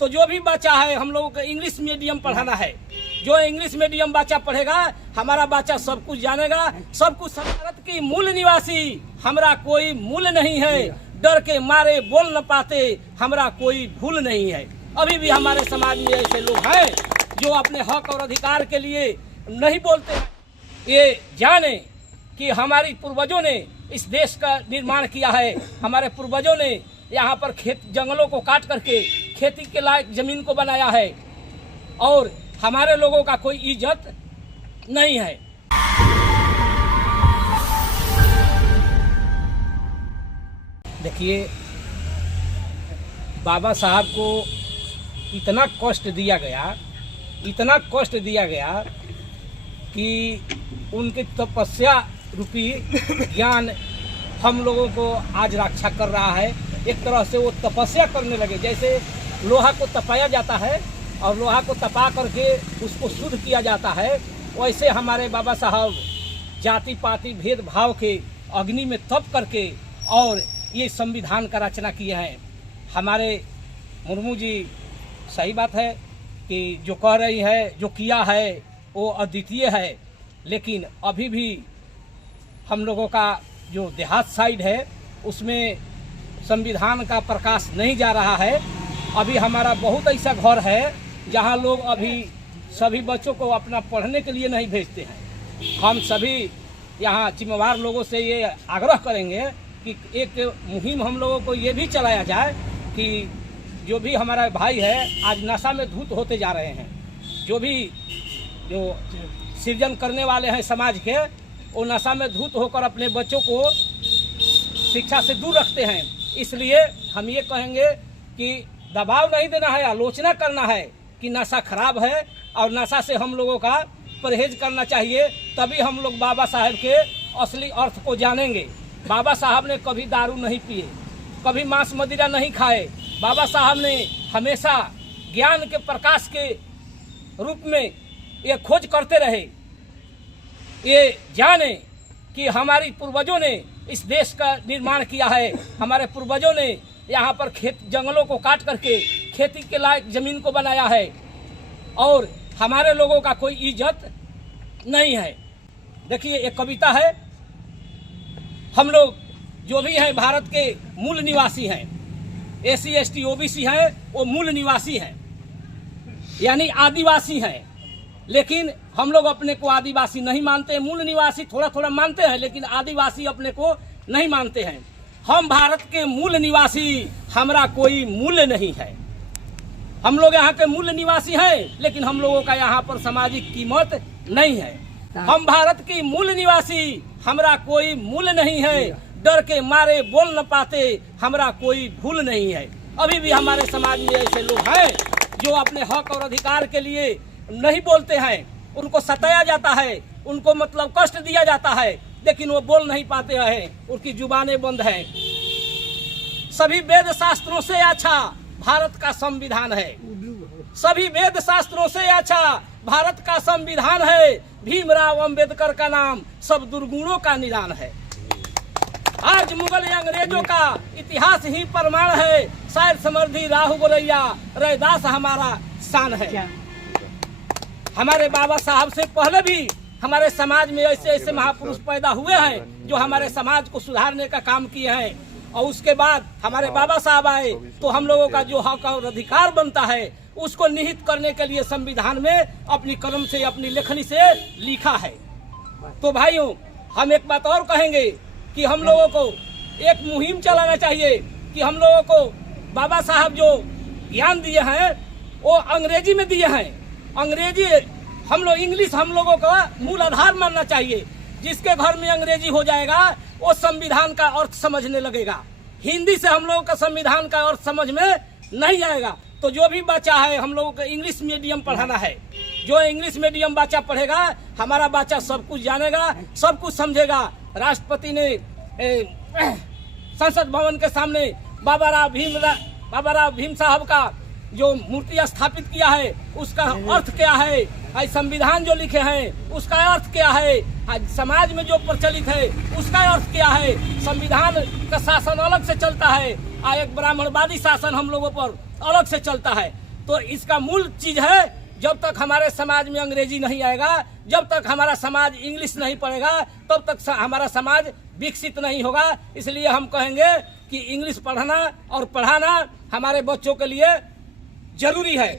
तो जो भी बच्चा है हम लोगों को इंग्लिश मीडियम पढ़ाना है। जो इंग्लिश मीडियम बच्चा पढ़ेगा हमारा बच्चा सब कुछ जानेगा, सब कुछ। भारत की मूल निवासी हमारा कोई मूल नहीं है, डर के मारे बोल न पाते हमारा कोई भूल नहीं है। अभी भी हमारे समाज में ऐसे लोग हैं जो अपने हक और अधिकार के लिए नहीं बोलते हैं। ये जाने कि हमारी पूर्वजों ने इस देश का निर्माण किया है। हमारे पूर्वजों ने यहाँ पर जंगलों को काट करके खेती के लायक जमीन को बनाया है और हमारे लोगों का कोई इज्जत नहीं है। देखिए, बाबा साहब को इतना कष्ट दिया गया कि उनकी तपस्या रूपी ज्ञान हम लोगों को आज रक्षा कर रहा है। एक तरह से वो तपस्या करने लगे, जैसे लोहा को तपाया जाता है और लोहा को तपा करके उसको शुद्ध किया जाता है, वैसे हमारे बाबा साहब जाति पाति भेदभाव के अग्नि में तप करके और ये संविधान का रचना किए हैं। हमारे मुर्मू जी सही बात है कि जो कह रही है, जो किया है वो अद्वितीय है, लेकिन अभी भी हम लोगों का जो देहात साइड है उसमें संविधान का प्रकाश नहीं जा रहा है। अभी हमारा बहुत ऐसा घर है जहां लोग अभी सभी बच्चों को अपना पढ़ने के लिए नहीं भेजते हैं। हम सभी यहां जिम्मेवार लोगों से ये आग्रह करेंगे कि एक मुहिम हम लोगों को ये भी चलाया जाए कि जो भी हमारा भाई है आज नशा में धूत होते जा रहे हैं, जो सृजन करने वाले हैं समाज के, वो नशा में धूत होकर अपने बच्चों को शिक्षा से दूर रखते हैं। इसलिए हम ये कहेंगे कि दबाव नहीं देना है, आलोचना करना है कि नशा खराब है और नशा से हम लोगों का परहेज करना चाहिए। तभी हम लोग बाबा साहब के असली अर्थ को जानेंगे। बाबा साहब ने कभी दारू नहीं पिए, कभी मांस मदिरा नहीं खाए। बाबा साहब ने हमेशा ज्ञान के प्रकाश के रूप में ये खोज करते रहे। ये जाने कि हमारी पूर्वजों ने इस देश का निर्माण किया है। हमारे पूर्वजों ने यहाँ पर जंगलों को काट करके खेती के लायक जमीन को बनाया है और हमारे लोगों का कोई इज्जत नहीं है। देखिए, एक कविता है, हम लोग जो भी हैं भारत के मूल निवासी हैं, SC ST OBC हैं, वो मूल निवासी हैं यानी आदिवासी हैं। लेकिन हम लोग अपने को आदिवासी नहीं मानते। मूल निवासी थोड़ा थोड़ा मानते हैं, लेकिन आदिवासी अपने को नहीं मानते हैं। हम भारत के मूल निवासी, हमारा कोई मूल्य नहीं है। हम लोग यहाँ के मूल निवासी हैं, लेकिन हम लोगों का यहाँ पर सामाजिक कीमत नहीं है। हम भारत की मूल निवासी, हमारा कोई मूल्य नहीं है, डर के मारे बोल न पाते हमारा कोई भूल नहीं है। अभी भी हमारे समाज में ऐसे लोग हैं जो अपने हक और अधिकार के लिए नहीं बोलते हैं। उनको सताया जाता है, उनको मतलब कष्ट दिया जाता है, लेकिन वो बोल नहीं पाते हैं, उनकी जुबानें बंद हैं। सभी वेद शास्त्रों से अच्छा भारत का संविधान है। सभी वेद शास्त्रों से अच्छा भारत का संविधान है। भीमराव अंबेडकर का नाम सब दुर्गुणों का निदान है। आज मुगल अंग्रेजों का इतिहास ही प्रमाण है। शायर समृद्धि राहु गोरैया रैदास हमारा शान है। हमारे बाबा साहब से पहले भी हमारे समाज में ऐसे ऐसे महापुरुष पैदा हुए हैं जो हमारे समाज को सुधारने का काम किए हैं। और उसके बाद हमारे बाबा साहब आए तो हम लोगों का जो हक और अधिकार बनता है उसको निहित करने के लिए संविधान में अपनी कलम से, अपनी लेखनी से लिखा है। तो भाइयों, हम एक बात और कहेंगे कि हम लोगों को एक मुहिम चलाना चाहिए कि हम लोगों को बाबा साहब जो ज्ञान दिए हैं वो अंग्रेजी में दिए हैं। अंग्रेजी हम लोग, इंग्लिश हम लोगों का मूल आधार मानना चाहिए। जिसके घर में अंग्रेजी हो जाएगा वो संविधान का अर्थ समझने लगेगा। हिंदी से हम लोगों का संविधान का अर्थ समझ में नहीं आएगा। तो जो भी बच्चा है हम लोगों को इंग्लिश मीडियम पढ़ाना है। जो इंग्लिश मीडियम बच्चा पढ़ेगा हमारा बच्चा सब कुछ जानेगा, सब कुछ समझेगा। राष्ट्रपति ने संसद भवन के सामने बाबा राव भीम साहब का जो मूर्ति स्थापित किया है उसका अर्थ क्या है, संविधान जो लिखे हैं उसका अर्थ क्या है, समाज में जो प्रचलित है उसका अर्थ क्या है। संविधान का शासन अलग से चलता है, एक ब्राह्मणवादी शासन हम लोगों पर अलग से चलता है। तो इसका मूल चीज है, जब तक हमारे समाज में अंग्रेजी नहीं आएगा, जब तक हमारा समाज इंग्लिश नहीं पढ़ेगा, तब तक हमारा समाज विकसित नहीं होगा। इसलिए हम कहेंगे कि इंग्लिश पढ़ना और पढ़ाना हमारे बच्चों के लिए जरूरी है।